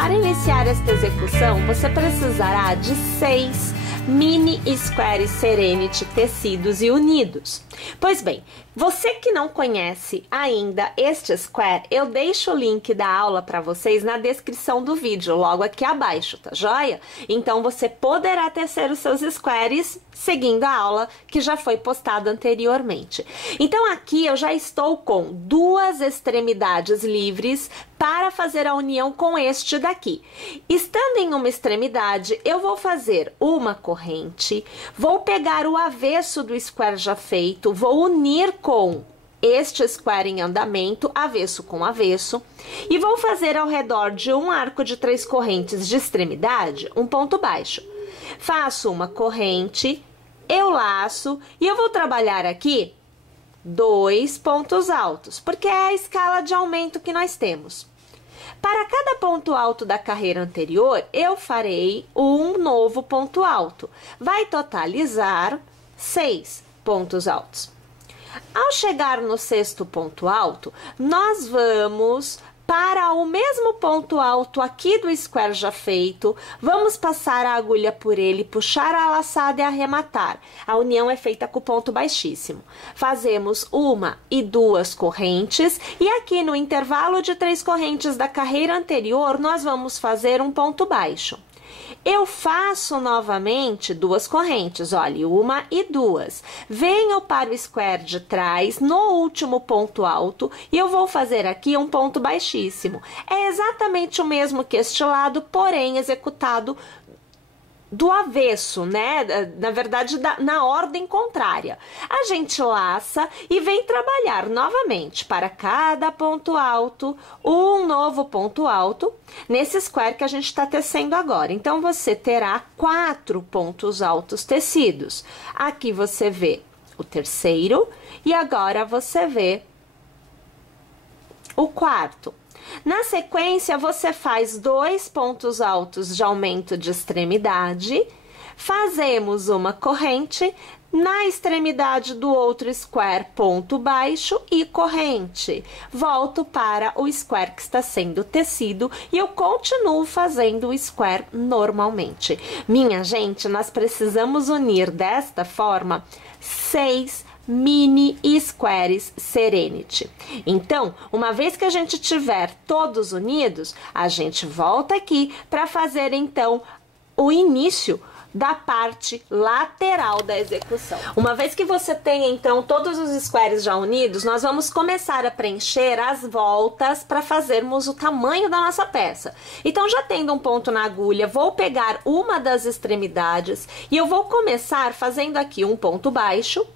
Para iniciar esta execução, você precisará de 6 mini squares Serenity tecidos e unidos. Pois bem, você que não conhece ainda este square, eu deixo o link da aula para vocês na descrição do vídeo, logo aqui abaixo, tá joia? Então você poderá tecer os seus squares seguindo a aula que já foi postada anteriormente. Então aqui eu já estou com 2 extremidades livres para fazer a união com este daqui. Estando em uma extremidade, eu vou fazer uma corrente, vou pegar o avesso do square já feito, vou unir com este square em andamento, avesso com avesso, e vou fazer ao redor de um arco de 3 correntes de extremidade, um ponto baixo. Faço uma corrente, eu laço e eu vou trabalhar aqui 2 pontos altos, porque é a escala de aumento que nós temos. Para cada ponto alto da carreira anterior, eu farei um novo ponto alto. Vai totalizar 6 pontos altos. Ao chegar no 6º ponto alto, nós vamos para o mesmo ponto alto aqui do square já feito, vamos passar a agulha por ele, puxar a laçada e arrematar. A união é feita com ponto baixíssimo. Fazemos 1 e 2 correntes e aqui no intervalo de 3 correntes da carreira anterior, nós vamos fazer um ponto baixo. Eu faço novamente 2 correntes, olha, 1 e 2. Venho para o square de trás, no último ponto alto, e eu vou fazer aqui um ponto baixíssimo. É exatamente o mesmo que este lado, porém executado do avesso, né? Na verdade, na ordem contrária. A gente laça e vem trabalhar novamente para cada ponto alto, um novo ponto alto, nesse square que a gente está tecendo agora. Então, você terá 4 pontos altos tecidos. Aqui você vê o terceiro e agora você vê o 4º. Na sequência, você faz 2 pontos altos de aumento de extremidade, fazemos uma corrente, na extremidade do outro square, ponto baixo e corrente. Volto para o square que está sendo tecido e eu continuo fazendo o square normalmente. Minha gente, nós precisamos unir desta forma 6 mini squares Serenity. Então, uma vez que a gente tiver todos unidos, a gente volta aqui para fazer então o início da parte lateral da execução. Uma vez que você tem então todos os squares já unidos, nós vamos começar a preencher as voltas para fazermos o tamanho da nossa peça. Então, já tendo um ponto na agulha, vou pegar uma das extremidades e eu vou começar fazendo aqui um ponto baixo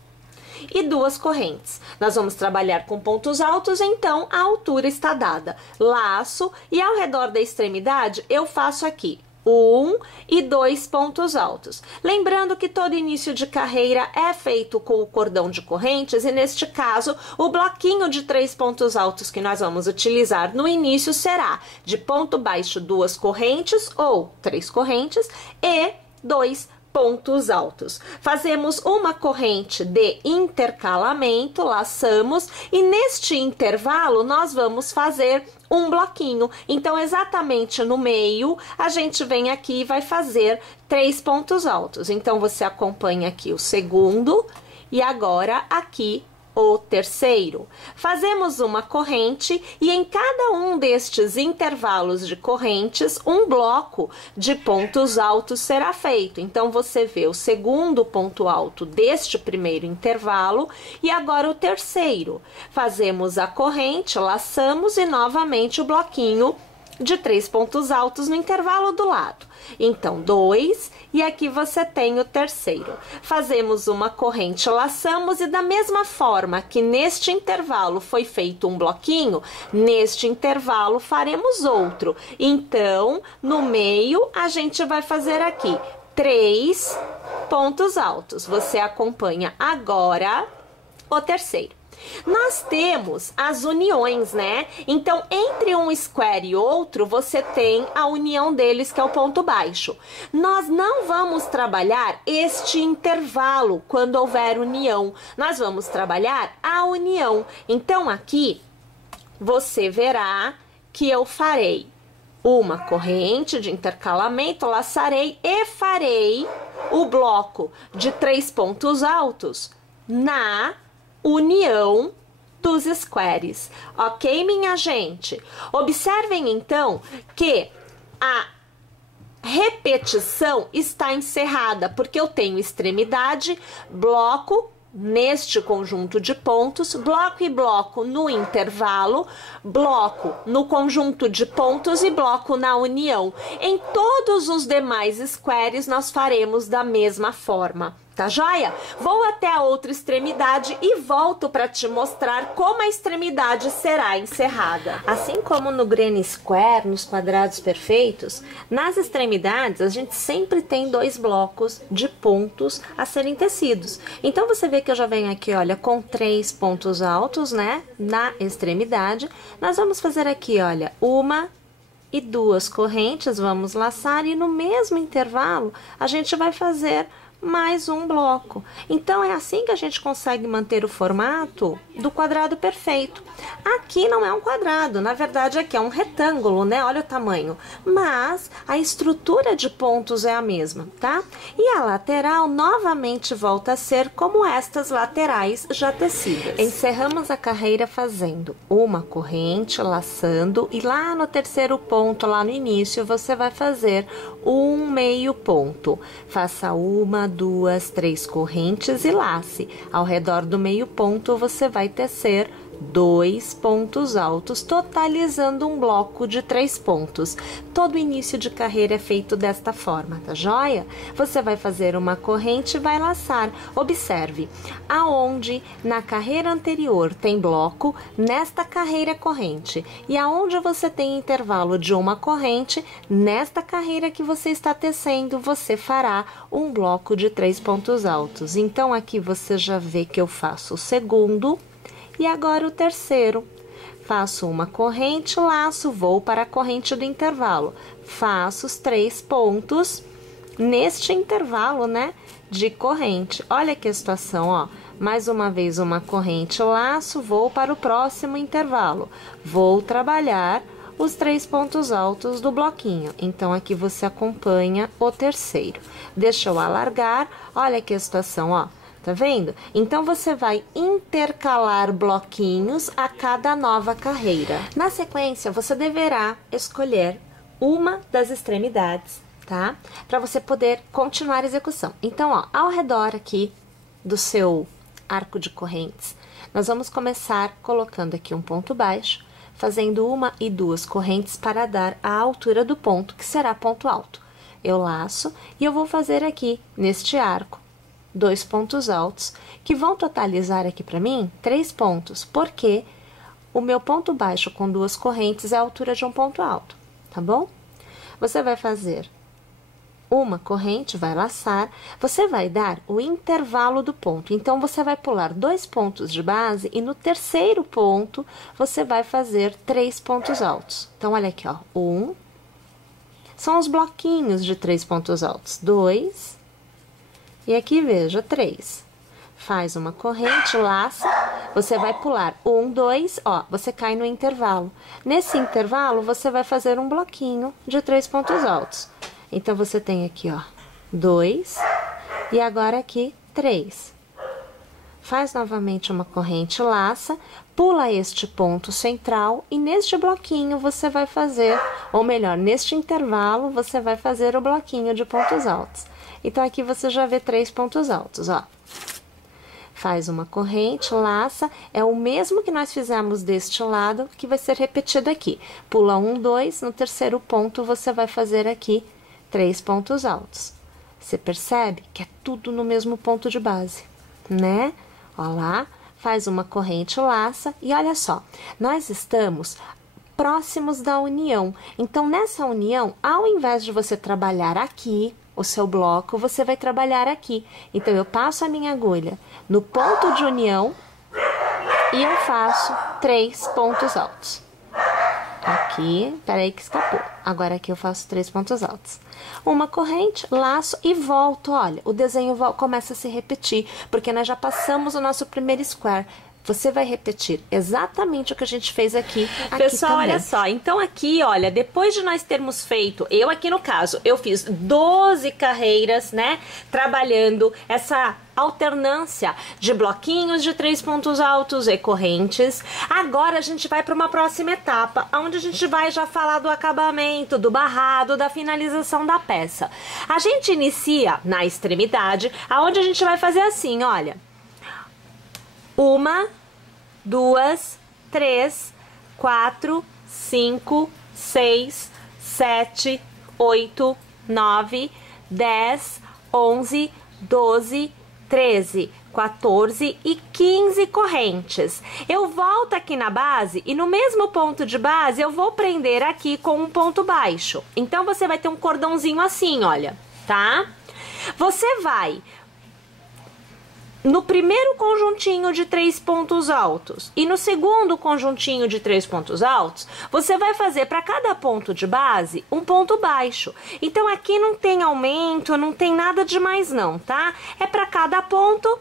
e 2 correntes. Nós vamos trabalhar com pontos altos, então a altura está dada. Laço e ao redor da extremidade eu faço aqui 1 e 2 pontos altos. Lembrando que todo início de carreira é feito com o cordão de correntes e neste caso o bloquinho de 3 pontos altos que nós vamos utilizar no início será de ponto baixo 2 correntes ou 3 correntes e 2 pontos altos. Fazemos uma corrente de intercalamento, laçamos e neste intervalo nós vamos fazer um bloquinho. Então, exatamente no meio, a gente vem aqui e vai fazer 3 pontos altos. Então, você acompanha aqui o segundo e agora aqui o terceiro. Fazemos uma corrente e em cada um destes intervalos de correntes, um bloco de pontos altos será feito. Então, você vê o segundo ponto alto deste primeiro intervalo e agora o terceiro. Fazemos a corrente, laçamos e novamente o bloquinho de 3 pontos altos no intervalo do lado. Então, 2 e aqui você tem o terceiro. Fazemos uma corrente, laçamos e da mesma forma que neste intervalo foi feito um bloquinho, neste intervalo faremos outro. Então, no meio, a gente vai fazer aqui 3 pontos altos. Você acompanha agora o terceiro. Nós temos as uniões, né? Então, entre um square e outro, você tem a união deles, que é o ponto baixo. Nós não vamos trabalhar este intervalo quando houver união. Nós vamos trabalhar a união. Então, aqui, você verá que eu farei uma corrente de intercalamento, laçarei e farei o bloco de 3 pontos altos na união dos squares. Ok, minha gente? Observem, então, que a repetição está encerrada, porque eu tenho extremidade, bloco, neste conjunto de pontos, bloco e bloco no intervalo, bloco no conjunto de pontos e bloco na união. Em todos os demais squares, nós faremos da mesma forma. Tá joia? Vou até a outra extremidade e volto para te mostrar como a extremidade será encerrada. Assim como no Green Square, nos quadrados perfeitos, nas extremidades a gente sempre tem 2 blocos de pontos a serem tecidos. Então você vê que eu já venho aqui, olha, com 3 pontos altos, né, na extremidade. Nós vamos fazer aqui, olha, 1 e 2 correntes, vamos laçar e no mesmo intervalo a gente vai fazer mais um bloco. Então, é assim que a gente consegue manter o formato do quadrado perfeito. Aqui não é um quadrado, na verdade aqui é um retângulo, né? Olha o tamanho. Mas a estrutura de pontos é a mesma, tá? E a lateral novamente volta a ser como estas laterais já tecidas. Encerramos a carreira fazendo uma corrente, laçando, e lá no terceiro ponto, lá no início, você vai fazer um meio ponto. Faça 1, 2, 3 correntes e lace. Ao redor do meio ponto, você vai tecer 2 pontos altos, totalizando um bloco de 3 pontos. Todo início de carreira é feito desta forma, tá joia? Você vai fazer uma corrente e vai laçar. Observe, aonde na carreira anterior tem bloco, nesta carreira corrente. E aonde você tem intervalo de uma corrente, nesta carreira que você está tecendo, você fará um bloco de 3 pontos altos. Então, aqui você já vê que eu faço o segundo. E agora o terceiro. Faço uma corrente, laço, vou para a corrente do intervalo. Faço os 3 pontos neste intervalo, né, de corrente. Olha que situação, ó. Mais uma vez uma corrente, laço, vou para o próximo intervalo. Vou trabalhar os 3 pontos altos do bloquinho. Então, aqui você acompanha o terceiro. Deixa eu alargar, olha que situação, ó. Tá vendo? Então, você vai intercalar bloquinhos a cada nova carreira. Na sequência, você deverá escolher uma das extremidades, tá? Para você poder continuar a execução. Então, ó, ao redor aqui do seu arco de correntes, nós vamos começar colocando aqui um ponto baixo, fazendo 1 e 2 correntes para dar a altura do ponto, que será ponto alto. Eu laço e eu vou fazer aqui, neste arco, 2 pontos altos, que vão totalizar aqui para mim 3 pontos, porque o meu ponto baixo com 2 correntes é a altura de um ponto alto, tá bom? Você vai fazer uma corrente, vai laçar, você vai dar o intervalo do ponto. Então, você vai pular 2 pontos de base e no terceiro ponto, você vai fazer 3 pontos altos. Então, olha aqui, ó, 1, são os bloquinhos de 3 pontos altos, 2, e aqui, veja, 3. Faz uma corrente, laça, você vai pular 1, 2, ó, você cai no intervalo. Nesse intervalo, você vai fazer um bloquinho de 3 pontos altos. Então, você tem aqui, ó, 2, e agora aqui, 3. Faz novamente uma corrente, laça, pula este ponto central e neste bloquinho você vai fazer, ou melhor, neste intervalo, você vai fazer o bloquinho de pontos altos. Então, aqui você já vê 3 pontos altos, ó. Faz uma corrente, laça, é o mesmo que nós fizemos deste lado, que vai ser repetido aqui. Pula 1, 2, no terceiro ponto você vai fazer aqui 3 pontos altos. Você percebe que é tudo no mesmo ponto de base, né? Ó lá, faz uma corrente, laça, e olha só, nós estamos próximos da união. Então, nessa união, ao invés de você trabalhar aqui, o seu bloco, você vai trabalhar aqui. Então, eu passo a minha agulha no ponto de união e eu faço 3 pontos altos. Aqui, peraí que escapou. Agora aqui eu faço 3 pontos altos. Uma corrente, laço e volto. Olha, o desenho começa a se repetir, porque nós já passamos o nosso primeiro square. você vai repetir exatamente o que a gente fez aqui. Pessoal, também. olha só, então aqui, olha, depois de nós termos feito, eu aqui no caso, eu fiz 12 carreiras, né, trabalhando essa alternância de bloquinhos de 3 pontos altos e correntes. Agora a gente vai para uma próxima etapa, onde a gente vai já falar do acabamento, do barrado, da finalização da peça. A gente inicia na extremidade, aonde a gente vai fazer assim, olha. 1, 2, 3, 4, 5, 6, 7, 8, 9, 10, 11, 12, 13, 14 e 15 correntes. Eu volto aqui na base e no mesmo ponto de base eu vou prender aqui com um ponto baixo. Então você vai ter um cordãozinho assim, olha, tá? Você vai no primeiro conjuntinho de 3 pontos altos e no segundo conjuntinho de 3 pontos altos, você vai fazer para cada ponto de base um ponto baixo. Então aqui não tem aumento, não tem nada demais não, tá? É para cada ponto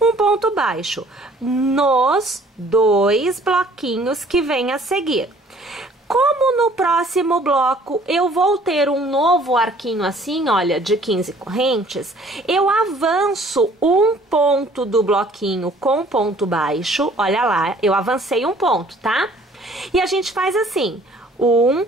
um ponto baixo nos 2 bloquinhos que vem a seguir. Como no próximo bloco eu vou ter um novo arquinho assim, olha, de 15 correntes, eu avanço um ponto do bloquinho com ponto baixo, olha lá, eu avancei um ponto, tá? E a gente faz assim, 1,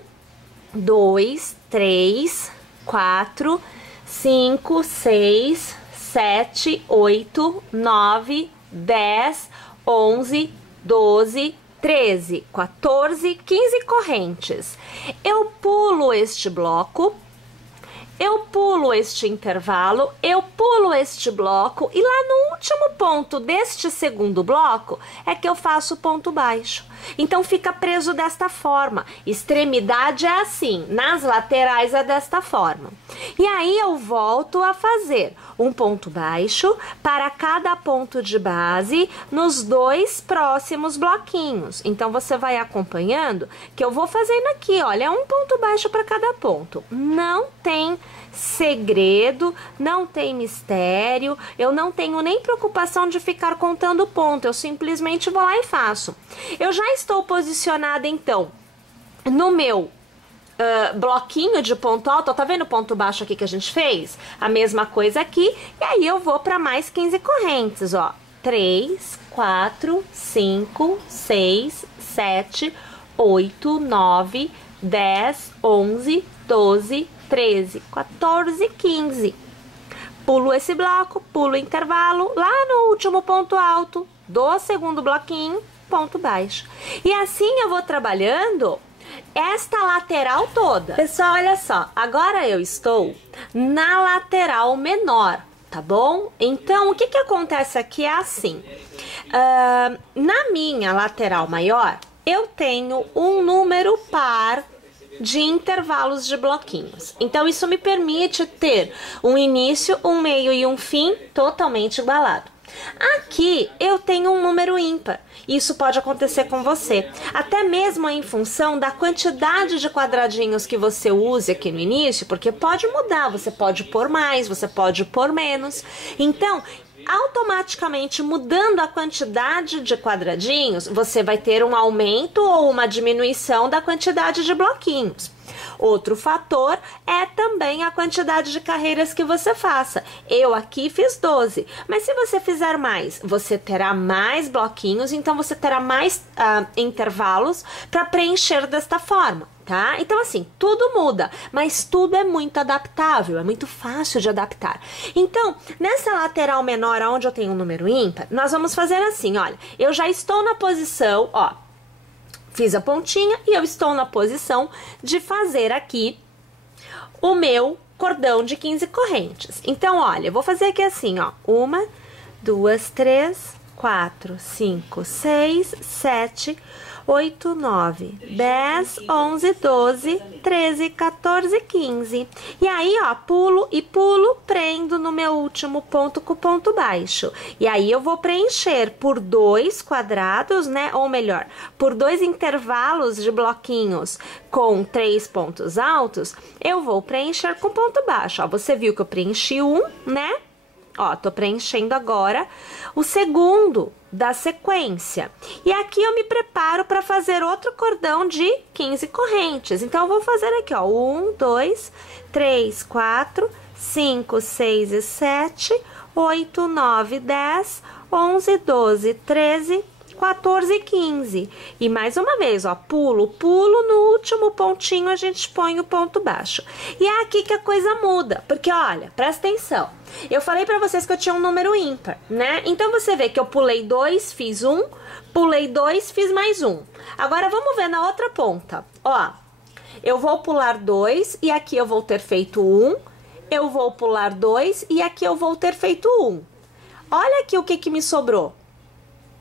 2, 3, 4, 5, 6, 7, 8, 9, 10, 11, 12, 13, 14, 15 correntes. Eu pulo este bloco, eu pulo este intervalo, eu pulo este bloco e lá no último ponto deste segundo bloco é que eu faço ponto baixo. Então fica preso desta forma. Extremidade é assim, nas laterais é desta forma. E aí eu volto a fazer um ponto baixo para cada ponto de base nos 2 próximos bloquinhos. Então você vai acompanhando que eu vou fazendo aqui, olha, um ponto baixo para cada ponto. Não tem segredo, não tem mistério, eu não tenho nem preocupação de ficar contando ponto, eu simplesmente vou lá e faço. Eu já estou posicionada então no meu bloquinho de ponto alto, tá vendo o ponto baixo aqui que a gente fez? A mesma coisa aqui, e aí eu vou para mais 15 correntes, ó. 3, 4, 5, 6, 7, 8, 9, 10, 11, 12, 13, 14, 15. Pulo esse bloco, pulo o intervalo, lá no último ponto alto do segundo bloquinho, ponto baixo. E assim eu vou trabalhando esta lateral toda. Pessoal, olha só, agora eu estou na lateral menor, tá bom? Então, o que que acontece aqui é assim, na minha lateral maior, eu tenho um número par de intervalos de bloquinhos. Então, isso me permite ter um início, um meio e um fim totalmente igualado. Aqui eu tenho um número ímpar. Isso pode acontecer com você, até mesmo em função da quantidade de quadradinhos que você use aqui no início, porque pode mudar, você pode pôr mais, você pode pôr menos. Então, automaticamente mudando a quantidade de quadradinhos, você vai ter um aumento ou uma diminuição da quantidade de bloquinhos. Outro fator é também a quantidade de carreiras que você faça. Eu aqui fiz 12, mas se você fizer mais, você terá mais bloquinhos, então você terá mais intervalos para preencher desta forma. Tá? Então assim, tudo muda, mas tudo é muito adaptável, é muito fácil de adaptar. Então, nessa lateral menor, onde eu tenho um número ímpar, nós vamos fazer assim, olha, eu já estou na posição, ó, fiz a pontinha e eu estou na posição de fazer aqui o meu cordão de 15 correntes. Então, olha, eu vou fazer aqui assim, ó, 1, 2, 3, 4, 5, 6, 7, 8, 9, 10, 11, 12, 13, 14, 15. E aí, ó, pulo e pulo, prendo no meu último ponto com ponto baixo. E aí eu vou preencher por 2 quadrados, né? Ou melhor, por 2 intervalos de bloquinhos com 3 pontos altos, eu vou preencher com ponto baixo. Ó, você viu que eu preenchi um, né? Ó, tô preenchendo agora o segundo da sequência. E aqui eu me preparo para fazer outro cordão de 15 correntes. Então, eu vou fazer aqui, ó, 1, 2, 3, 4, 5, 6 e 7, 8, 9, 10, 11, 12, 13, 14 e 15. E mais uma vez, ó, pulo, no último pontinho a gente põe o ponto baixo. E é aqui que a coisa muda, porque olha, presta atenção. Eu falei pra vocês que eu tinha um número ímpar, né? Então você vê que eu pulei 2, fiz 1, pulei 2, fiz mais 1. Agora vamos ver na outra ponta. Ó, eu vou pular 2 e aqui eu vou ter feito 1. Eu vou pular 2 e aqui eu vou ter feito 1. Olha aqui o que me sobrou.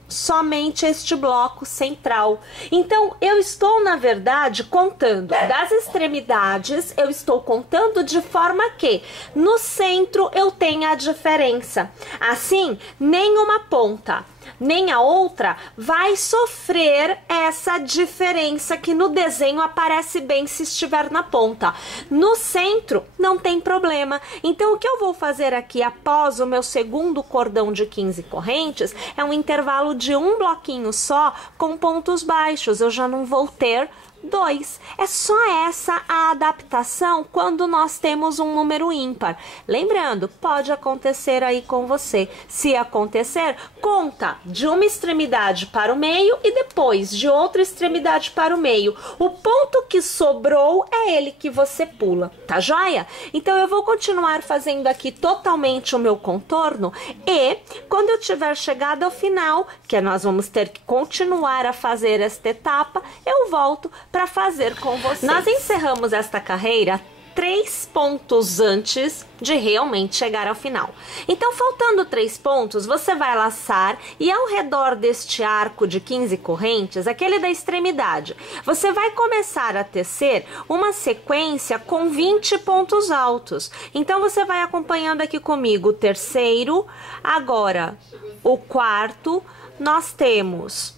Somente este bloco central. Então, eu estou, na verdade, contando das extremidades, eu estou contando de forma que no centro eu tenha a diferença. Assim, nenhuma ponta nem a outra vai sofrer essa diferença que no desenho aparece bem se estiver na ponta. No centro não tem problema. Então o que eu vou fazer aqui após o meu segundo cordão de 15 correntes é um intervalo de um bloquinho só com pontos baixos. Eu já não vou ter 2. É só essa a adaptação quando nós temos um número ímpar. Lembrando, pode acontecer aí com você. Se acontecer, conta de uma extremidade para o meio e depois de outra extremidade para o meio. O ponto que sobrou é ele que você pula, tá joia? Então eu vou continuar fazendo aqui totalmente o meu contorno e quando eu tiver chegado ao final, que nós vamos ter que continuar a fazer esta etapa, eu volto para fazer com vocês. Nós encerramos esta carreira 3 pontos antes de realmente chegar ao final. Então, faltando 3 pontos, você vai laçar e ao redor deste arco de 15 correntes, aquele da extremidade, você vai começar a tecer uma sequência com 20 pontos altos. Então, você vai acompanhando aqui comigo o terceiro, agora o quarto, nós temos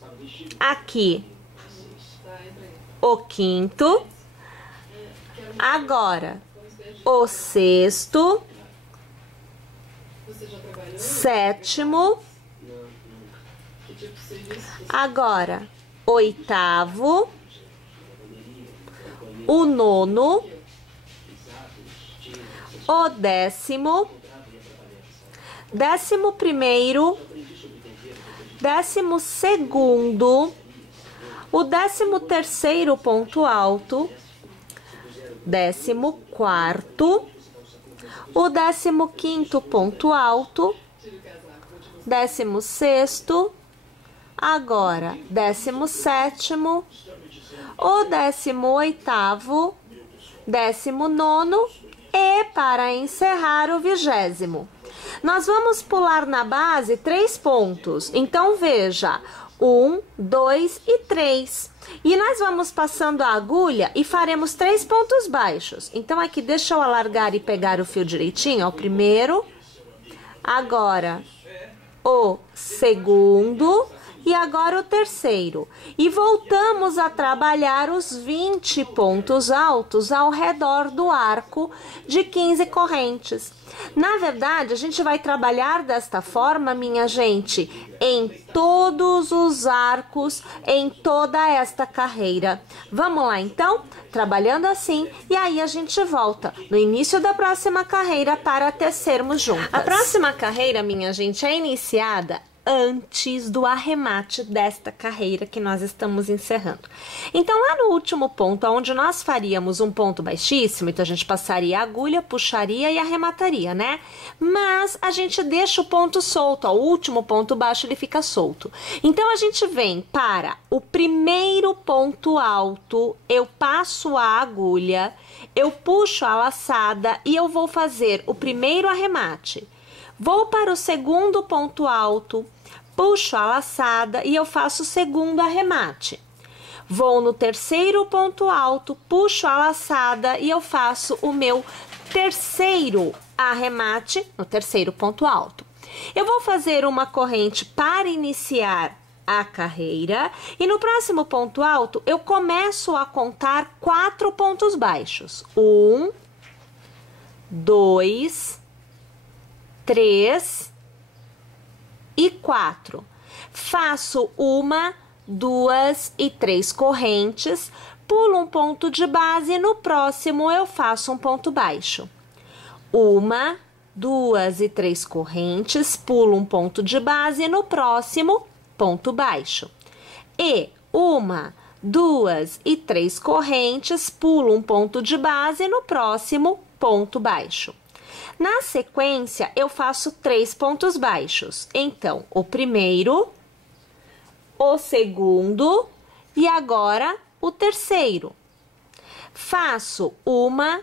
aqui o quinto, agora o sexto, sétimo, agora oitavo, o nono, o décimo, 11º, 12º, o 13º ponto alto, 14º, o 15º ponto alto, 16º, agora 17º, o 18º, 19º e para encerrar o 20º. Nós vamos pular na base 3 pontos, então veja, 1, 2 e 3. E nós vamos passando a agulha e faremos 3 pontos baixos. Então, aqui, deixa eu alargar e pegar o fio direitinho, ó, o primeiro, agora o segundo e agora o terceiro. E voltamos a trabalhar os 20 pontos altos ao redor do arco de 15 correntes. Na verdade, a gente vai trabalhar desta forma, minha gente, em todos os arcos, em toda esta carreira. Vamos lá, então? Trabalhando assim, e aí a gente volta no início da próxima carreira para tecermos juntas. A próxima carreira, minha gente, é iniciada antes do arremate desta carreira que nós estamos encerrando. Então, lá no último ponto, onde nós faríamos um ponto baixíssimo, então a gente passaria a agulha, puxaria e arremataria, né? Mas a gente deixa o ponto solto, ó, o último ponto baixo ele fica solto. Então, a gente vem para o primeiro ponto alto, eu passo a agulha, eu puxo a laçada e eu vou fazer o primeiro arremate. Vou para o segundo ponto alto, puxo a laçada e eu faço o segundo arremate. Vou no terceiro ponto alto, puxo a laçada e eu faço o meu terceiro arremate no terceiro ponto alto. Eu vou fazer uma corrente para iniciar a carreira e no próximo ponto alto eu começo a contar 4 pontos baixos. 1, 2, 3 e 4. Faço 1, 2 e 3 correntes, pulo um ponto de base, no próximo eu faço um ponto baixo. 1, 2 e 3 correntes, pulo um ponto de base, no próximo, ponto baixo. E 1, 2 e 3 correntes, pulo um ponto de base, no próximo, ponto baixo. Na sequência, eu faço 3 pontos baixos. Então, o primeiro, o segundo e agora o terceiro. Faço 1,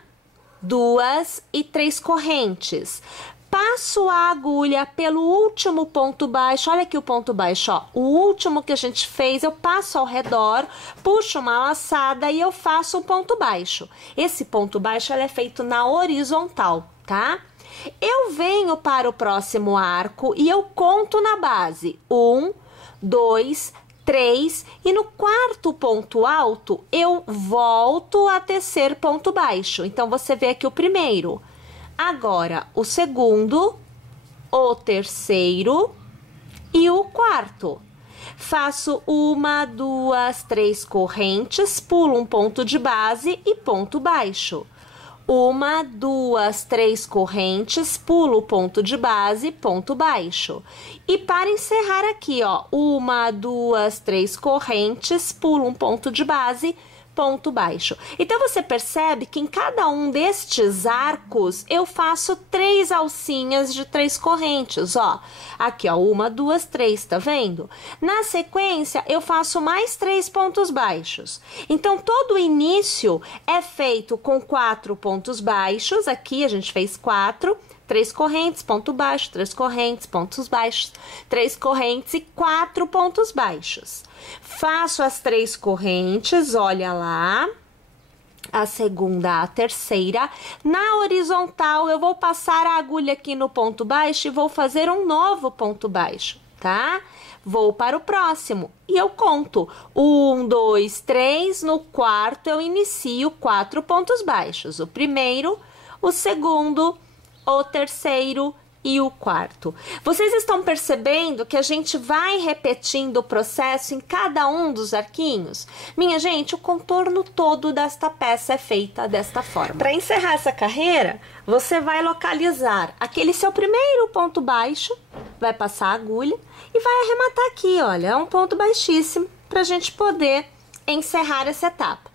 2 e 3 correntes. Passo a agulha pelo último ponto baixo. Olha aqui o ponto baixo, ó. O último que a gente fez, eu passo ao redor, puxo uma laçada e eu faço um ponto baixo. Esse ponto baixo, ele é feito na horizontal, tá? Eu venho para o próximo arco e eu conto na base. 1, 2, 3 e no quarto ponto alto eu volto a tecer ponto baixo. Então, você vê aqui o primeiro. Agora, o segundo, o terceiro e o quarto. Faço 1, 2, 3 correntes, pulo um ponto de base e ponto baixo. 1, 2, 3 correntes, pulo o ponto de base, ponto baixo. E para encerrar aqui, ó, 1, 2, 3 correntes, pulo um ponto de base, ponto baixo. Então, você percebe que em cada um destes arcos, eu faço 3 alcinhas de 3 correntes, ó. Aqui, ó, 1, 2, 3, tá vendo? Na sequência, eu faço mais 3 pontos baixos. Então, todo o início é feito com 4 pontos baixos. Aqui, a gente fez 4, 3 correntes, ponto baixo, 3 correntes, pontos baixos, 3 correntes e 4 pontos baixos. Faço as 3 correntes, olha lá, a segunda, a terceira. Na horizontal, eu vou passar a agulha aqui no ponto baixo e vou fazer um novo ponto baixo, tá? Vou para o próximo e eu conto. 1, 2, 3, no quarto eu inicio 4 pontos baixos. O primeiro, o segundo, o terceiro e o quarto. Vocês estão percebendo que a gente vai repetindo o processo em cada um dos arquinhos? Minha gente, o contorno todo desta peça é feita desta forma. Para encerrar essa carreira, você vai localizar aquele seu primeiro ponto baixo, vai passar a agulha e vai arrematar aqui, olha, é um ponto baixíssimo para a gente poder encerrar essa etapa.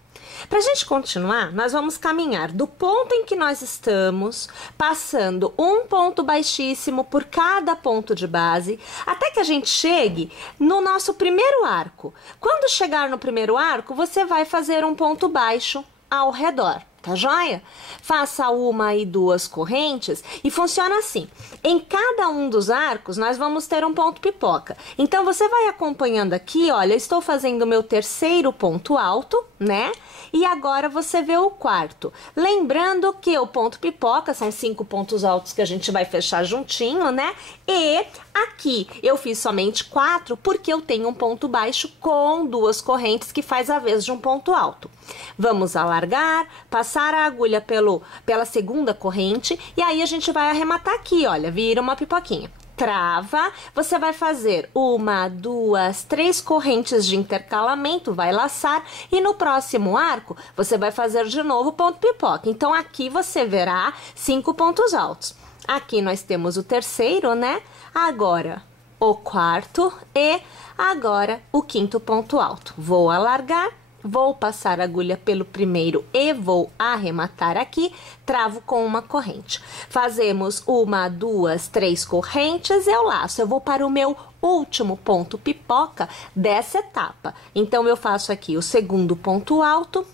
Para a gente continuar, nós vamos caminhar do ponto em que nós estamos, passando um ponto baixíssimo por cada ponto de base, até que a gente chegue no nosso primeiro arco. Quando chegar no primeiro arco, você vai fazer um ponto baixo ao redor. Tá joia? Faça 1 e 2 correntes e funciona assim. Em cada um dos arcos, nós vamos ter um ponto pipoca. Então, você vai acompanhando aqui, olha, eu estou fazendo o meu terceiro ponto alto, né? E agora você vê o quarto. Lembrando que o ponto pipoca são 5 pontos altos que a gente vai fechar juntinho, né? E aqui eu fiz somente 4 porque eu tenho um ponto baixo com 2 correntes que faz a vez de um ponto alto. Vamos alargar, passar a agulha pela segunda corrente e aí a gente vai arrematar aqui, olha, vira uma pipoquinha. Trava, você vai fazer 1, 2, 3 correntes de intercalamento, vai laçar e no próximo arco você vai fazer de novo ponto pipoca. Então, aqui você verá 5 pontos altos. Aqui nós temos o terceiro, né? Agora o quarto e agora o quinto ponto alto. Vou alargar. Vou passar a agulha pelo primeiro e vou arrematar aqui, travo com uma corrente. Fazemos 1, 2, 3 correntes, eu laço. Eu vou para o meu último ponto pipoca dessa etapa. Então, eu faço aqui o segundo ponto alto,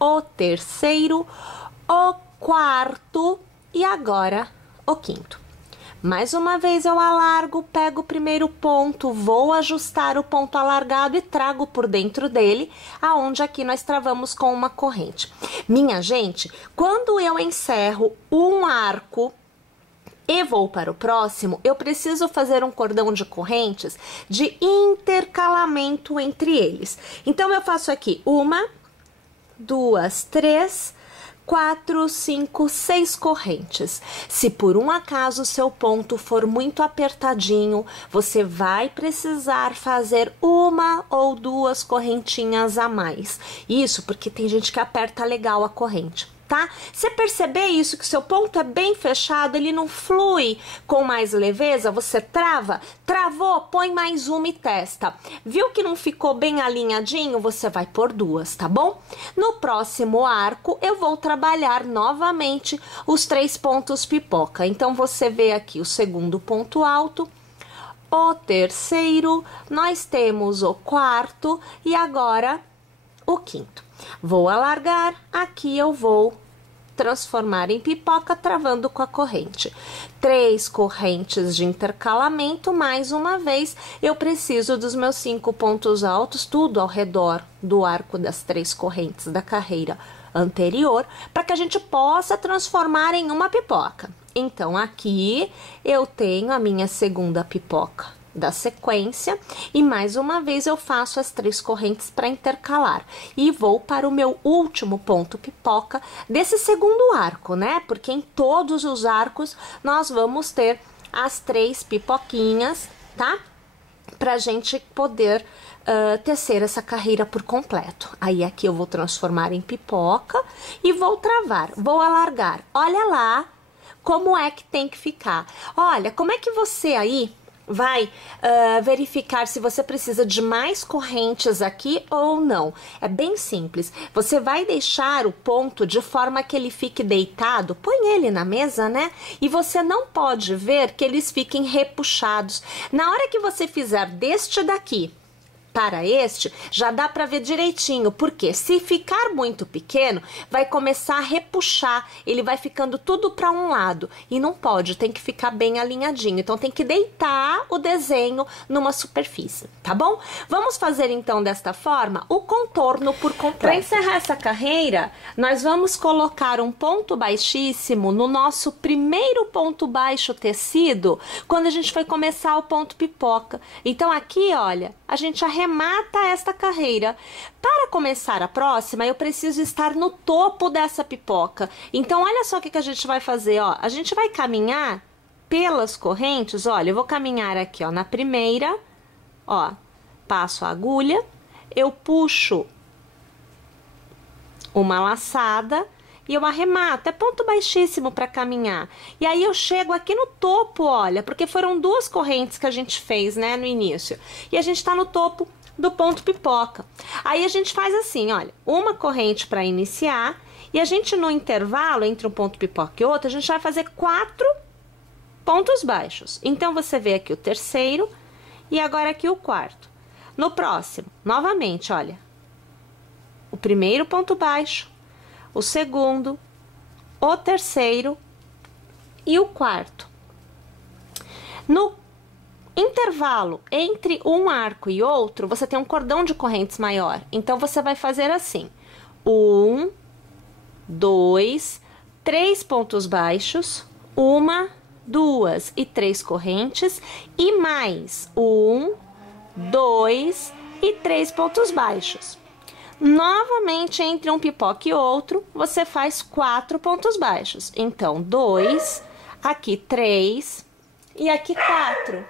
o terceiro, o quarto e agora o quinto. Mais uma vez eu alargo, pego o primeiro ponto, vou ajustar o ponto alargado e trago por dentro dele, aonde aqui nós travamos com uma corrente. Minha gente, quando eu encerro um arco e vou para o próximo, eu preciso fazer um cordão de correntes de intercalamento entre eles. Então, eu faço aqui 1, 2, 3, 4, 5, 6 correntes. Se por um acaso o seu ponto for muito apertadinho, você vai precisar fazer uma ou duas correntinhas a mais. Isso porque tem gente que aperta legal a corrente. Tá? Você perceber isso, que o seu ponto é bem fechado, ele não flui com mais leveza, você trava, travou, põe mais uma e testa. Viu que não ficou bem alinhadinho? Você vai por duas, tá bom? No próximo arco, eu vou trabalhar novamente os 3 pontos pipoca. Então, você vê aqui o segundo ponto alto, o terceiro, nós temos o quarto e agora o quinto. Vou alargar, aqui eu vou transformar em pipoca, travando com a corrente. 3 correntes de intercalamento, mais uma vez, eu preciso dos meus 5 pontos altos, tudo ao redor do arco das 3 correntes da carreira anterior, para que a gente possa transformar em uma pipoca. Então, aqui eu tenho a minha segunda pipoca da sequência e mais uma vez eu faço as 3 correntes para intercalar e vou para o meu último ponto pipoca desse segundo arco, né? Porque em todos os arcos nós vamos ter as 3 pipoquinhas, tá? Pra gente poder tecer essa carreira por completo. Aí aqui eu vou transformar em pipoca e vou travar, vou alargar. Olha lá como é que tem que ficar. Olha, como é que você aí vai verificar se você precisa de mais correntes aqui ou não. É bem simples. Você vai deixar o ponto de forma que ele fique deitado, põe ele na mesa, né? E você não pode ver que eles fiquem repuxados. Na hora que você fizer deste daqui para este, já dá para ver direitinho, porque se ficar muito pequeno, vai começar a repuxar, ele vai ficando tudo para um lado, e não pode, tem que ficar bem alinhadinho, então tem que deitar o desenho numa superfície, tá bom? Vamos fazer então desta forma o contorno por completo. Para encerrar essa carreira, nós vamos colocar um ponto baixíssimo no nosso primeiro ponto baixo tecido, quando a gente foi começar o ponto pipoca. Então aqui, olha, a gente arremata esta carreira. Para começar a próxima, eu preciso estar no topo dessa pipoca. Então, olha só o que a gente vai fazer, ó. A gente vai caminhar pelas correntes, olha, eu vou caminhar aqui, ó, na primeira, ó, passo a agulha, eu puxo uma laçada e eu arremato, é ponto baixíssimo para caminhar. E aí eu chego aqui no topo, olha, porque foram 2 correntes que a gente fez, né, no início. E a gente tá no topo do ponto pipoca. Aí a gente faz assim, olha, uma corrente para iniciar e a gente no intervalo entre um ponto pipoca e outro, a gente vai fazer 4 pontos baixos. Então você vê aqui o terceiro e agora aqui o quarto. No próximo, novamente, olha, o primeiro ponto baixo, o segundo, o terceiro e o quarto. No intervalo entre um arco e outro, você tem um cordão de correntes maior. Então, você vai fazer assim: 1, 2, 3 pontos baixos, 1, 2 e 3 correntes, e mais 1, 2 e 3 pontos baixos. Novamente, entre um pipoca e outro, você faz 4 pontos baixos. Então, 2, aqui 3 e aqui 4.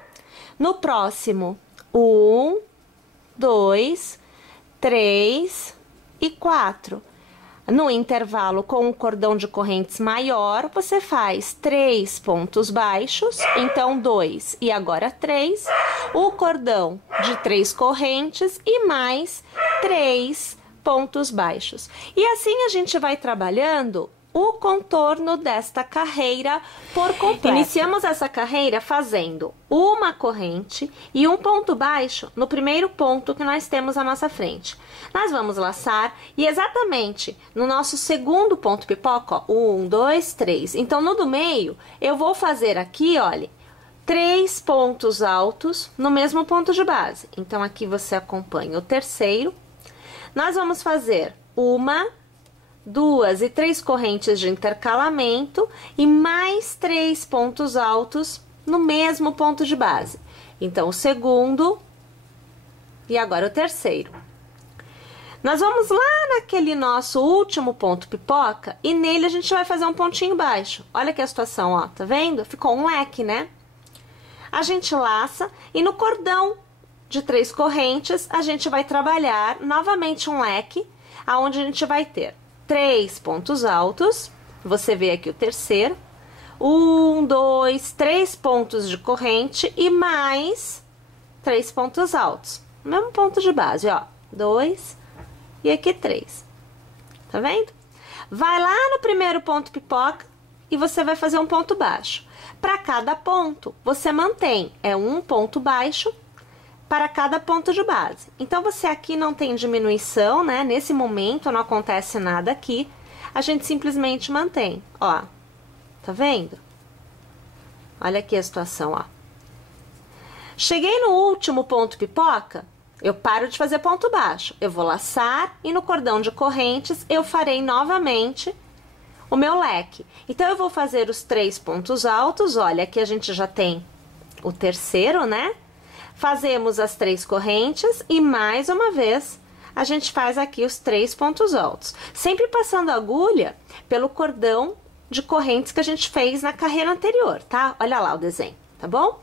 No próximo, 1, 2, 3 e 4. No intervalo com um cordão de correntes maior, você faz 3 pontos baixos, então 2 e agora 3, o cordão de 3 correntes e mais 3 pontos baixos. E assim a gente vai trabalhando o contorno desta carreira por completo. Iniciamos essa carreira fazendo uma corrente e um ponto baixo no primeiro ponto que nós temos à nossa frente. Nós vamos laçar e exatamente no nosso segundo ponto pipoca, ó, 1, 2, 3. Então, no do meio, eu vou fazer aqui, olha, 3 pontos altos no mesmo ponto de base. Então, aqui você acompanha o terceiro. Nós vamos fazer 1, 2 e 3 correntes de intercalamento e mais 3 pontos altos no mesmo ponto de base. Então, o segundo e agora o terceiro. Nós vamos lá naquele nosso último ponto pipoca e nele a gente vai fazer um pontinho baixo. Olha aqui a situação, ó, tá vendo? Ficou um leque, né? A gente laça e no cordão de 3 correntes a gente vai trabalhar novamente um leque, aonde a gente vai ter 3 pontos altos. Você vê aqui o terceiro. 1, 2, 3 pontos de corrente e mais 3 pontos altos. Mesmo ponto de base, ó. 2 e aqui 3. Tá vendo? Vai lá no primeiro ponto pipoca e você vai fazer um ponto baixo. Para cada ponto, você mantém um ponto baixo para cada ponto de base. Então, você aqui não tem diminuição, né? Nesse momento não acontece nada aqui. A gente simplesmente mantém, ó. Tá vendo? Olha aqui a situação, ó. Cheguei no último ponto pipoca, eu paro de fazer ponto baixo. Eu vou laçar e no cordão de correntes eu farei novamente o meu leque. Então, eu vou fazer os 3 pontos altos. Olha, aqui a gente já tem o terceiro, né? Fazemos as 3 correntes e mais uma vez a gente faz aqui os 3 pontos altos. Sempre passando a agulha pelo cordão de correntes que a gente fez na carreira anterior, tá? Olha lá o desenho, tá bom?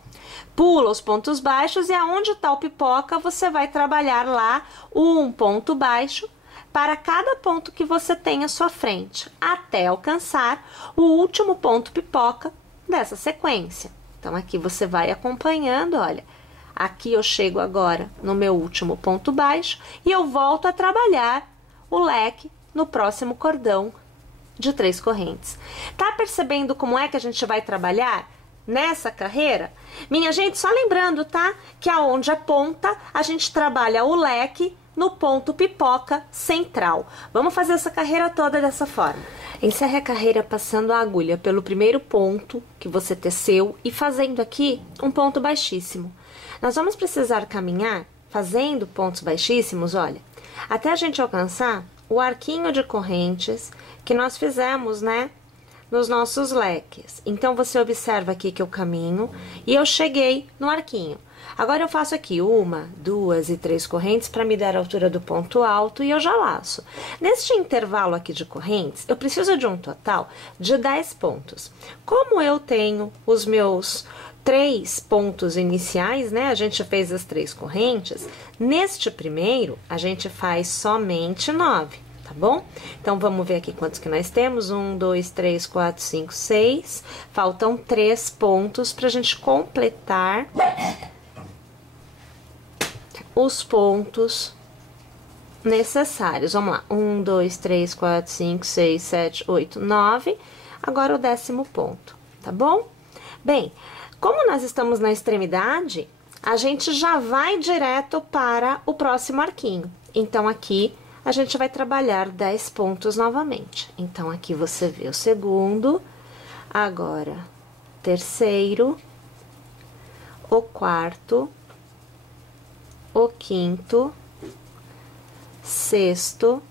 Pula os pontos baixos e aonde tá o pipoca, você vai trabalhar lá um ponto baixo para cada ponto que você tem à sua frente, até alcançar o último ponto pipoca dessa sequência. Então, aqui você vai acompanhando, olha. Aqui eu chego agora no meu último ponto baixo e eu volto a trabalhar o leque no próximo cordão de 3 correntes. Tá percebendo como é que a gente vai trabalhar nessa carreira? Minha gente, só lembrando, tá? Que aonde é ponta, a gente trabalha o leque no ponto pipoca central. Vamos fazer essa carreira toda dessa forma. Encerre a carreira passando a agulha pelo primeiro ponto que você teceu e fazendo aqui um ponto baixíssimo. Nós vamos precisar caminhar fazendo pontos baixíssimos, olha, até a gente alcançar o arquinho de correntes que nós fizemos, né, nos nossos leques. Então, você observa aqui que eu caminho e eu cheguei no arquinho. Agora, eu faço aqui 1, 2 e 3 correntes para me dar a altura do ponto alto e eu já laço. Neste intervalo aqui de correntes, eu preciso de um total de 10 pontos. Como eu tenho os meus 3 pontos iniciais, né? A gente fez as 3 correntes. Neste primeiro, a gente faz somente 9, tá bom? Então, vamos ver aqui quantos que nós temos. 1, 2, 3, 4, 5, 6. Faltam 3 pontos pra gente completar os pontos necessários. Vamos lá. 1, 2, 3, 4, 5, 6, 7, 8, 9. Agora, o 10º ponto, tá bom? Bem, como nós estamos na extremidade, a gente já vai direto para o próximo arquinho. Então, aqui, a gente vai trabalhar 10 pontos novamente. Então, aqui você vê o segundo, agora, terceiro, o quarto, o quinto, sexto,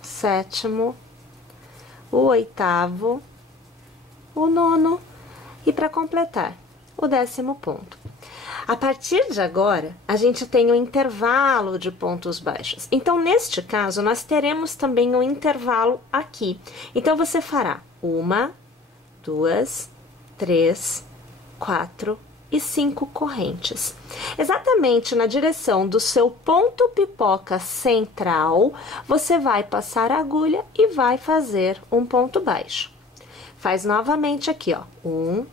sétimo, o oitavo, o nono e para completar, o 10º ponto. A partir de agora, a gente tem um intervalo de pontos baixos. Então, neste caso, nós teremos também um intervalo aqui. Então, você fará 1, 2, 3, 4 e 5 correntes. Exatamente na direção do seu ponto pipoca central, você vai passar a agulha e vai fazer um ponto baixo. Faz novamente aqui, ó. 1,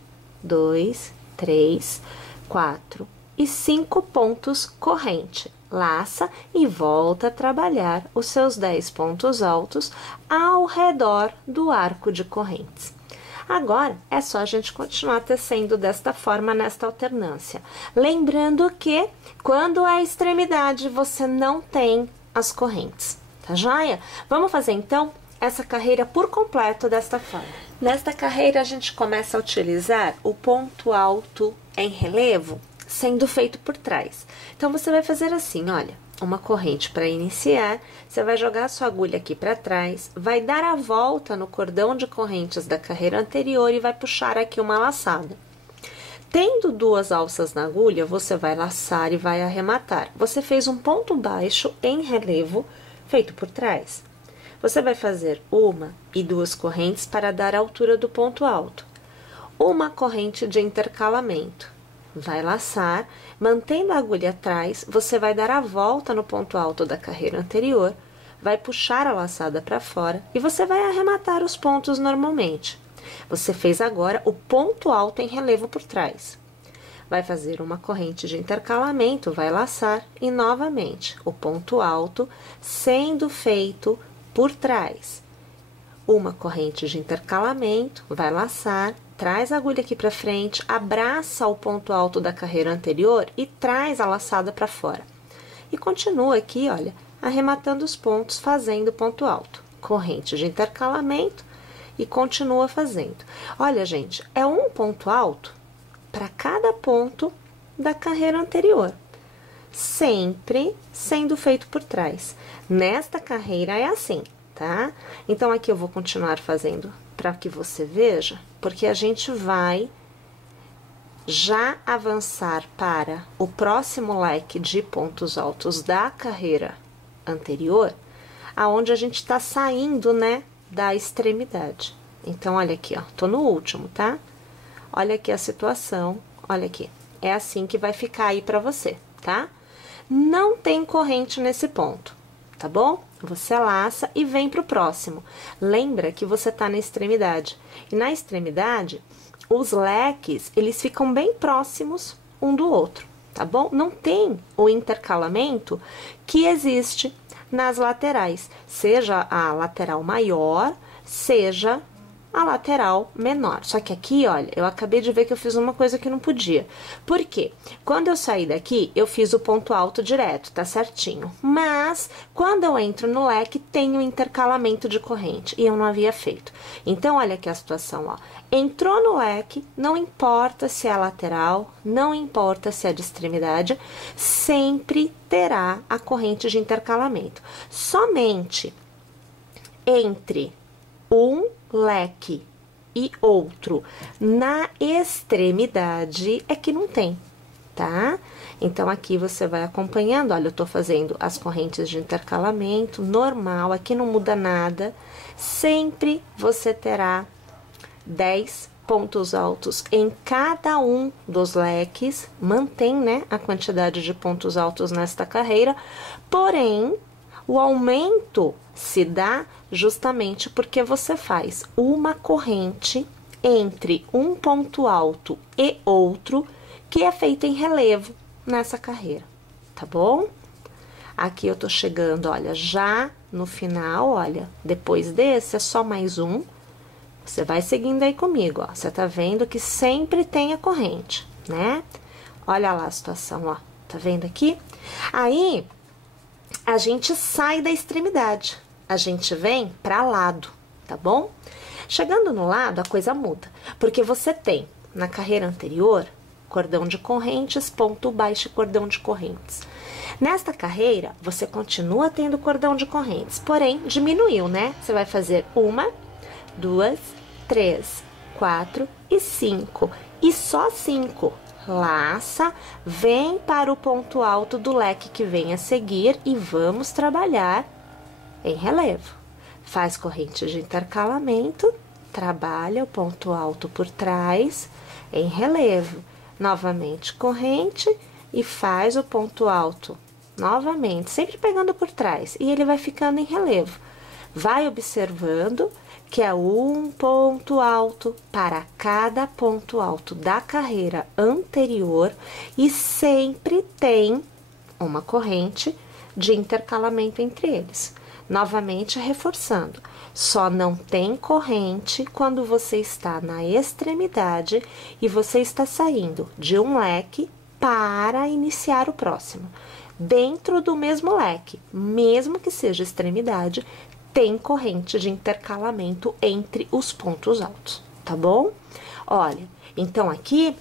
2, 3, 4 e 5 pontos corrente. Laça e volta a trabalhar os seus 10 pontos altos ao redor do arco de correntes. Agora, é só a gente continuar tecendo desta forma, nesta alternância. Lembrando que, quando é a extremidade, você não tem as correntes, tá joia? Vamos fazer, então, essa carreira por completo desta forma. Nesta carreira, a gente começa a utilizar o ponto alto em relevo, sendo feito por trás. Então, você vai fazer assim, olha, uma corrente para iniciar, você vai jogar a sua agulha aqui para trás, vai dar a volta no cordão de correntes da carreira anterior e vai puxar aqui uma laçada. Tendo duas alças na agulha, você vai laçar e vai arrematar. Você fez um ponto baixo em relevo feito por trás. Você vai fazer uma e duas correntes para dar a altura do ponto alto. Uma corrente de intercalamento. Vai laçar, mantendo a agulha atrás, você vai dar a volta no ponto alto da carreira anterior, vai puxar a laçada para fora e você vai arrematar os pontos normalmente. Você fez agora o ponto alto em relevo por trás. Vai fazer uma corrente de intercalamento, vai laçar e novamente o ponto alto sendo feito por trás. Uma corrente de intercalamento, vai laçar, traz a agulha aqui para frente, abraça o ponto alto da carreira anterior e traz a laçada para fora. E continua aqui, olha, arrematando os pontos, fazendo ponto alto. Corrente de intercalamento e continua fazendo. Olha, gente, é um ponto alto para cada ponto da carreira anterior, sempre sendo feito por trás. Nesta carreira é assim, tá? Então, aqui eu vou continuar fazendo para que você veja, porque a gente vai já avançar para o próximo leque de pontos altos da carreira anterior, aonde a gente está saindo, né, da extremidade. Então, olha aqui, ó, tô no último, tá? Olha aqui a situação, olha aqui. É assim que vai ficar aí pra você, tá? Não tem corrente nesse ponto, tá bom? Você laça e vem pro próximo. Lembra que você tá na extremidade. E na extremidade, os leques, eles ficam bem próximos um do outro, tá bom? Não tem o intercalamento que existe nas laterais, seja a lateral maior, seja a lateral menor. Só que aqui, olha, eu acabei de ver que eu fiz uma coisa que não podia. Por quê? Quando eu saí daqui, eu fiz o ponto alto direto, tá certinho. Mas, quando eu entro no leque, tem um intercalamento de corrente, e eu não havia feito. Então, olha aqui a situação, ó. Entrou no leque, não importa se é lateral, não importa se é de extremidade, sempre terá a corrente de intercalamento. Somente entre um leque e outro na extremidade é que não tem, tá? Então, aqui você vai acompanhando, olha, eu tô fazendo as correntes de intercalamento normal, aqui não muda nada, sempre você terá 10 pontos altos em cada um dos leques, mantém, né, a quantidade de pontos altos nesta carreira, porém, o aumento se dá justamente porque você faz uma corrente entre um ponto alto e outro que é feito em relevo nessa carreira, tá bom? Aqui eu tô chegando, olha, já no final, olha, depois desse é só mais um. Você vai seguindo aí comigo, ó. Você tá vendo que sempre tem a corrente, né? Olha lá a situação, ó. Tá vendo aqui? Aí, a gente sai da extremidade. A gente vem para lado, tá bom? Chegando no lado, a coisa muda, porque você tem, na carreira anterior, cordão de correntes, ponto baixo e cordão de correntes. Nesta carreira, você continua tendo cordão de correntes, porém, diminuiu, né? Você vai fazer 1, 2, 3, 4 e 5. E só 5. Laça, vem para o ponto alto do leque que vem a seguir e vamos trabalhar em relevo. Faz corrente de intercalamento, trabalha o ponto alto por trás em relevo. Novamente corrente e faz o ponto alto novamente, sempre pegando por trás, e ele vai ficando em relevo. Vai observando que é um ponto alto para cada ponto alto da carreira anterior e sempre tem uma corrente de intercalamento entre eles. Novamente reforçando, só não tem corrente quando você está na extremidade e você está saindo de um leque para iniciar o próximo. Dentro do mesmo leque, mesmo que seja extremidade, tem corrente de intercalamento entre os pontos altos, tá bom? Olha, então aqui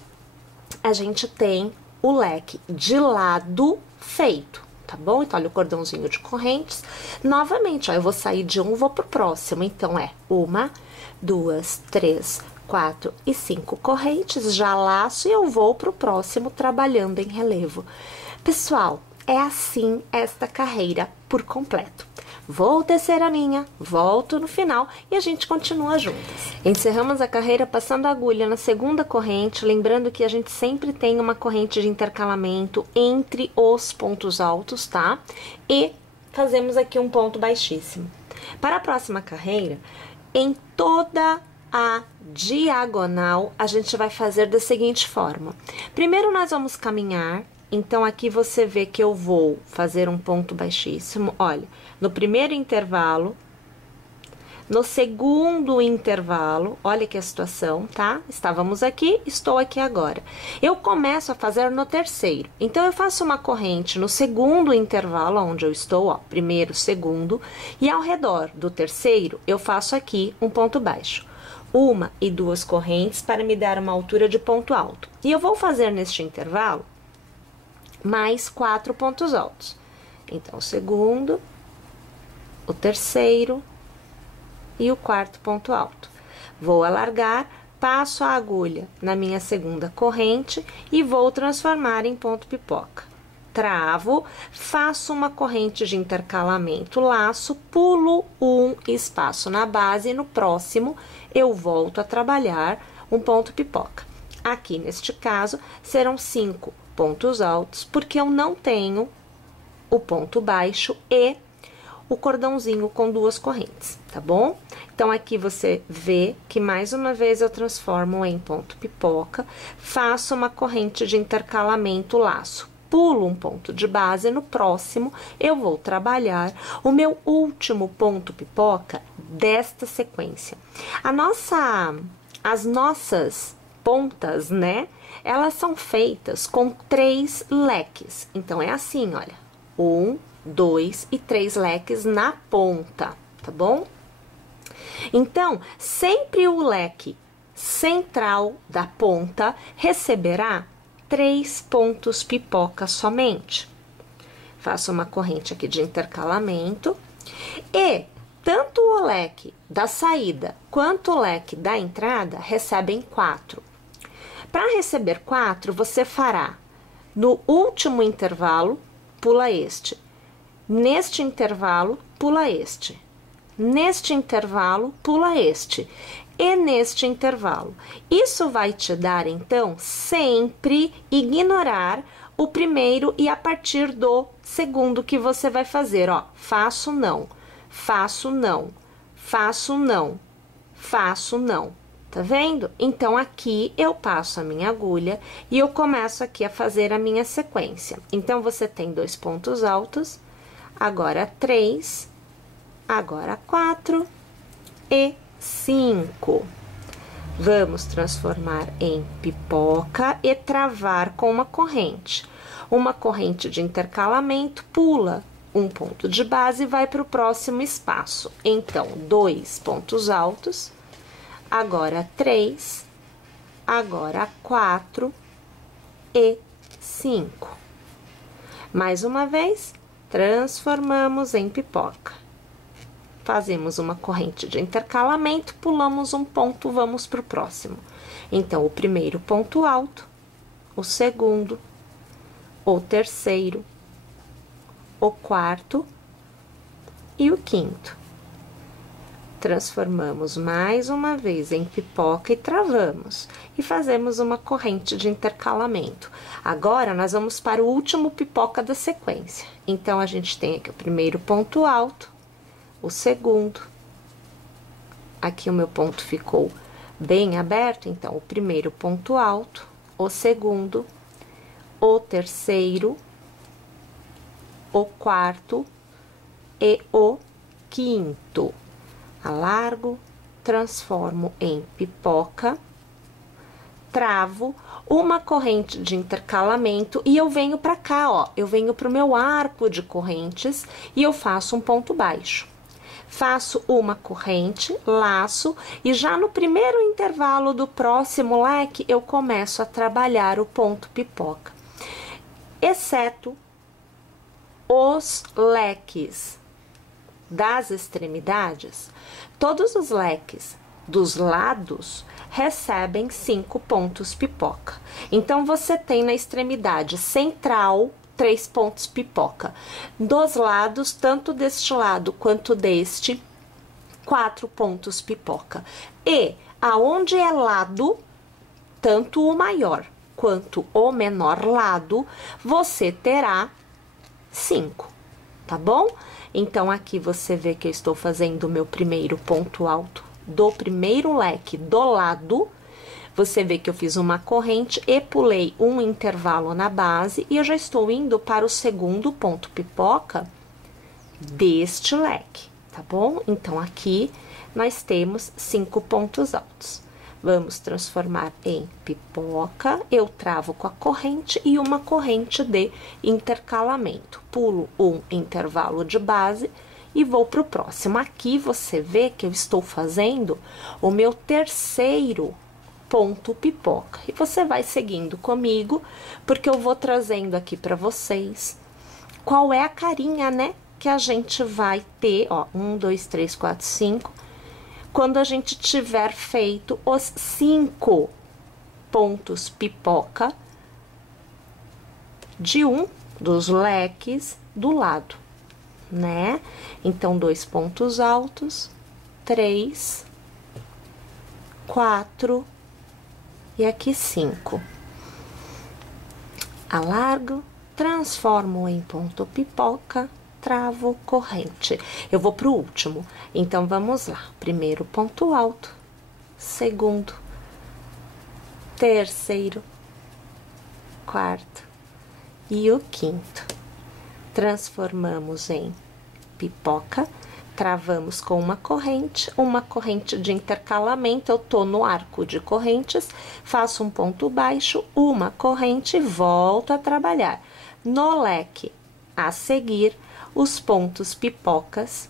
a gente tem o leque de lado feito, tá bom? Então, olha o cordãozinho de correntes. Novamente, ó, eu vou sair de um, vou pro próximo. Então, é 1, 2, 3, 4 e 5 correntes, já laço e eu vou pro próximo trabalhando em relevo. Pessoal, é assim esta carreira por completo. Vou tecer a minha, volto no final e a gente continua juntas. Encerramos a carreira passando a agulha na segunda corrente, lembrando que a gente sempre tem uma corrente de intercalamento entre os pontos altos, tá? E fazemos aqui um ponto baixíssimo. Para a próxima carreira, em toda a diagonal, a gente vai fazer da seguinte forma. Primeiro nós vamos caminhar. Então, aqui você vê que eu vou fazer um ponto baixíssimo, olha, no primeiro intervalo, no segundo intervalo, olha que a situação, tá? Estávamos aqui, estou aqui agora. Eu começo a fazer no terceiro, então eu faço uma corrente no segundo intervalo, onde eu estou, ó, primeiro, segundo, e ao redor do terceiro, eu faço aqui um ponto baixo. 1 e 2 correntes para me dar uma altura de ponto alto. E eu vou fazer neste intervalo mais 4 pontos altos. Então, o segundo, o terceiro e o quarto ponto alto. Vou alargar, passo a agulha na minha segunda corrente e vou transformar em ponto pipoca. Travo, faço uma corrente de intercalamento, laço, pulo um espaço na base e no próximo eu volto a trabalhar um ponto pipoca. Aqui, neste caso, serão 5 pontos altos, porque eu não tenho o ponto baixo e o cordãozinho com 2 correntes, tá bom? Então, aqui você vê que, mais uma vez, eu transformo em ponto pipoca, faço uma corrente de intercalamento, laço, pulo um ponto de base, no próximo eu vou trabalhar o meu último ponto pipoca desta sequência. As nossas pontas, né? Elas são feitas com 3 leques. Então, é assim, olha. 1, 2 e 3 leques na ponta, tá bom? Então, sempre o leque central da ponta receberá 3 pontos pipoca somente. Faço uma corrente aqui de intercalamento e tanto o leque da saída quanto o leque da entrada recebem 4. Para receber 4, você fará no último intervalo, pula este. Neste intervalo, pula este. Neste intervalo, pula este. E neste intervalo. Isso vai te dar, então, sempre ignorar o primeiro e a partir do segundo que você vai fazer, ó. Faço não, faço não, faço não, faço não. Tá vendo? Então, aqui eu passo a minha agulha e eu começo aqui a fazer a minha sequência. Então, você tem 2 pontos altos, agora 3, agora 4 e 5. Vamos transformar em pipoca e travar com uma corrente. Uma corrente de intercalamento, pula um ponto de base e vai para o próximo espaço. Então, 2 pontos altos. Agora 3, agora 4 e 5. Mais uma vez, transformamos em pipoca. Fazemos uma corrente de intercalamento, pulamos um ponto, vamos para o próximo. Então, o primeiro ponto alto, o segundo, o terceiro, o quarto e o quinto. Transformamos mais uma vez em pipoca e travamos. E fazemos uma corrente de intercalamento. Agora, nós vamos para o último pipoca da sequência. Então, a gente tem aqui o primeiro ponto alto, o segundo. Aqui o meu ponto ficou bem aberto, então, o primeiro ponto alto, o segundo, o terceiro, o quarto e o quinto. Alargo, transformo em pipoca, travo uma corrente de intercalamento e eu venho para cá, ó. Eu venho para o meu arco de correntes e eu faço um ponto baixo. Faço uma corrente, laço e já no primeiro intervalo do próximo leque eu começo a trabalhar o ponto pipoca. Exceto os leques das extremidades, todos os leques dos lados recebem 5 pontos pipoca. Então, você tem na extremidade central 3 pontos pipoca. Dos lados, tanto deste lado quanto deste, 4 pontos pipoca. E aonde é lado, tanto o maior quanto o menor lado, você terá 5, tá bom? Então, aqui você vê que eu estou fazendo o meu primeiro ponto alto do primeiro leque do lado. Você vê que eu fiz uma corrente e pulei um intervalo na base e eu já estou indo para o segundo ponto pipoca deste leque, tá bom? Então, aqui nós temos 5 pontos altos. Vamos transformar em pipoca, eu travo com a corrente e uma corrente de intercalamento. Pulo um intervalo de base e vou para o próximo. Aqui você vê que eu estou fazendo o meu terceiro ponto pipoca. E você vai seguindo comigo, porque eu vou trazendo aqui para vocês qual é a carinha, né, que a gente vai ter, ó, 1, 2, 3, 4, 5, quando a gente tiver feito os 5 pontos pipoca de um dos leques do lado, né? Então, 2 pontos altos, 3, 4 e aqui 5. Alargo, transformo em ponto pipoca, travo, corrente. Eu vou pro último. Então, vamos lá. Primeiro ponto alto, segundo, terceiro, quarto e o quinto. Transformamos em pipoca, travamos com uma corrente de intercalamento. Eu tô no arco de correntes, faço um ponto baixo, uma corrente e volto a trabalhar. No leque a seguir, os pontos pipocas,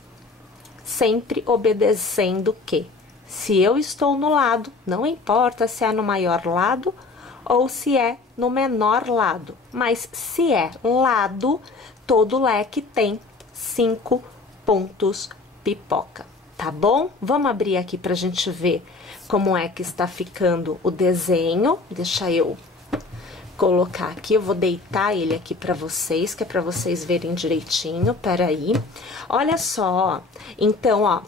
sempre obedecendo que, se eu estou no lado, não importa se é no maior lado ou se é no menor lado, mas se é lado, todo leque tem 5 pontos pipoca, tá bom? Vamos abrir aqui pra gente ver como é que está ficando o desenho. Deixa eu colocar aqui, eu vou deitar ele aqui pra vocês, que é pra vocês verem direitinho. Peraí, olha só, então, ó,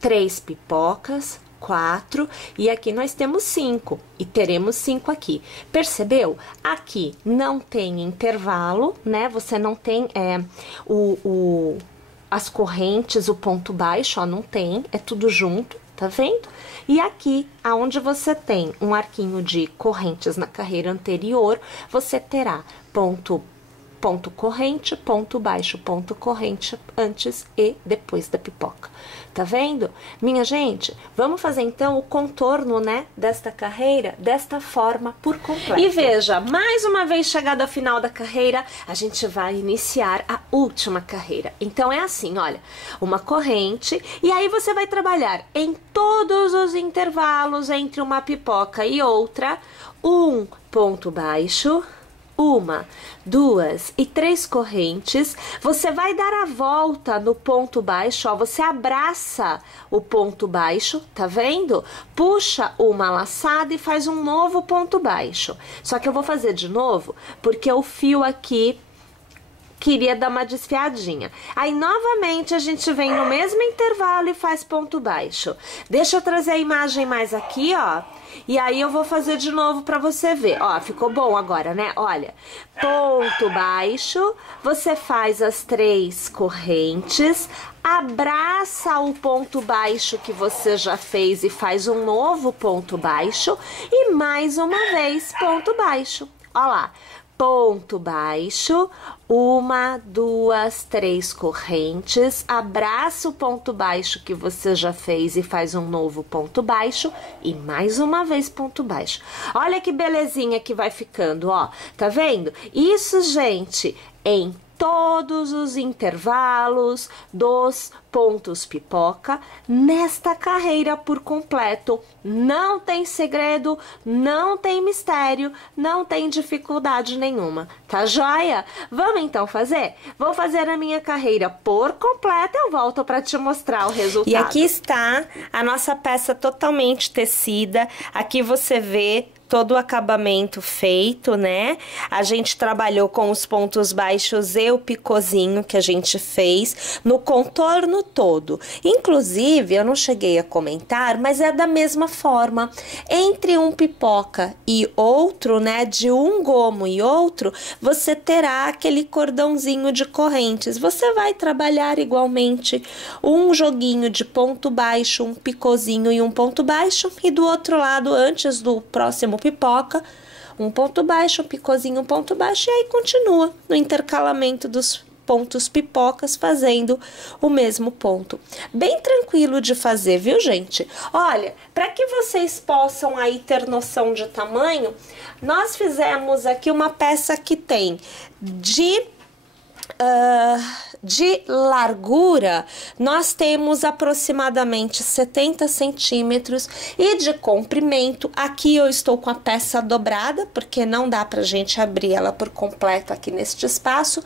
3 pipocas, 4, e aqui nós temos 5, e teremos 5 aqui. Percebeu? Aqui não tem intervalo, né? Você não tem as correntes, o ponto baixo, ó, não tem, é tudo junto, tá vendo? E aqui, aonde você tem um arquinho de correntes na carreira anterior, você terá ponto corrente, ponto baixo, ponto corrente antes e depois da pipoca. Tá vendo? Minha gente, vamos fazer então o contorno, né, desta carreira desta forma por completo. E veja, mais uma vez chegado ao final da carreira, a gente vai iniciar a última carreira. Então, é assim, olha, uma corrente, e aí você vai trabalhar em todos os intervalos entre uma pipoca e outra, um ponto baixo, 1, 2 e 3 correntes. Você vai dar a volta no ponto baixo, ó, você abraça o ponto baixo, tá vendo? Puxa uma laçada e faz um novo ponto baixo. Só que eu vou fazer de novo, porque o fio aqui queria dar uma desfiadinha. Aí, novamente, a gente vem no mesmo intervalo e faz ponto baixo. Deixa eu trazer a imagem mais aqui, ó. E aí, eu vou fazer de novo pra você ver. Ó, ficou bom agora, né? Olha, ponto baixo, você faz as 3 correntes, abraça o ponto baixo que você já fez e faz um novo ponto baixo. E mais uma vez, ponto baixo. Ó lá. Ponto baixo, 1, 2, 3 correntes, abraça o ponto baixo que você já fez e faz um novo ponto baixo e mais uma vez ponto baixo. Olha que belezinha que vai ficando, ó, tá vendo? Isso, gente, em todos os intervalos dos pontos pipoca nesta carreira por completo. Não tem segredo, não tem mistério, não tem dificuldade nenhuma, tá joia? Vamos então fazer? Vou fazer a minha carreira por completo, eu volto para te mostrar o resultado. E aqui está a nossa peça totalmente tecida. Aqui você vê todo o acabamento feito, né? A gente trabalhou com os pontos baixos e o picôzinho que a gente fez no contorno todo. Inclusive, eu não cheguei a comentar, mas é da mesma forma. Entre um pipoca e outro, né? De um gomo e outro, você terá aquele cordãozinho de correntes. Você vai trabalhar igualmente um joguinho de ponto baixo, um picôzinho e um ponto baixo, e do outro lado, antes do próximo pipoca, um ponto baixo, um picôzinho, um ponto baixo, e aí continua no intercalamento dos pontos pipocas fazendo o mesmo ponto. Bem tranquilo de fazer, viu, gente? Olha, para que vocês possam aí ter noção de tamanho, nós fizemos aqui uma peça que tem de largura, nós temos aproximadamente 70 centímetros, e de comprimento, aqui eu estou com a peça dobrada, porque não dá pra gente abrir ela por completo aqui neste espaço,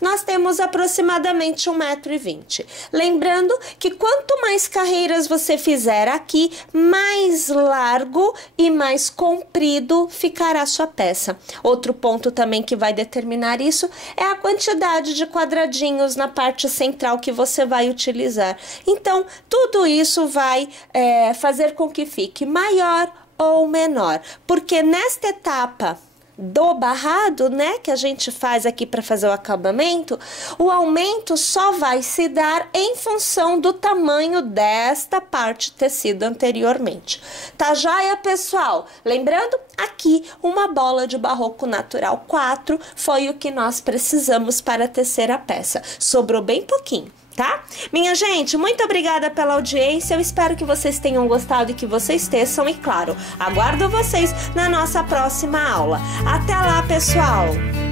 nós temos aproximadamente 1,20 m. Lembrando que quanto mais carreiras você fizer aqui, mais largo e mais comprido ficará a sua peça. Outro ponto também que vai determinar isso é a quantidade de quadradinhos na parte central que você vai utilizar. Então, tudo isso vai fazer com que fique maior ou menor, porque nesta etapa do barrado, né, que a gente faz aqui para fazer o acabamento, o aumento só vai se dar em função do tamanho desta parte tecida anteriormente. Tá joia, pessoal? Lembrando, aqui uma bola de barroco natural 4 foi o que nós precisamos para tecer a peça. Sobrou bem pouquinho, tá? Minha gente, muito obrigada pela audiência, eu espero que vocês tenham gostado e que vocês teçam, e claro, aguardo vocês na nossa próxima aula. Até lá, pessoal!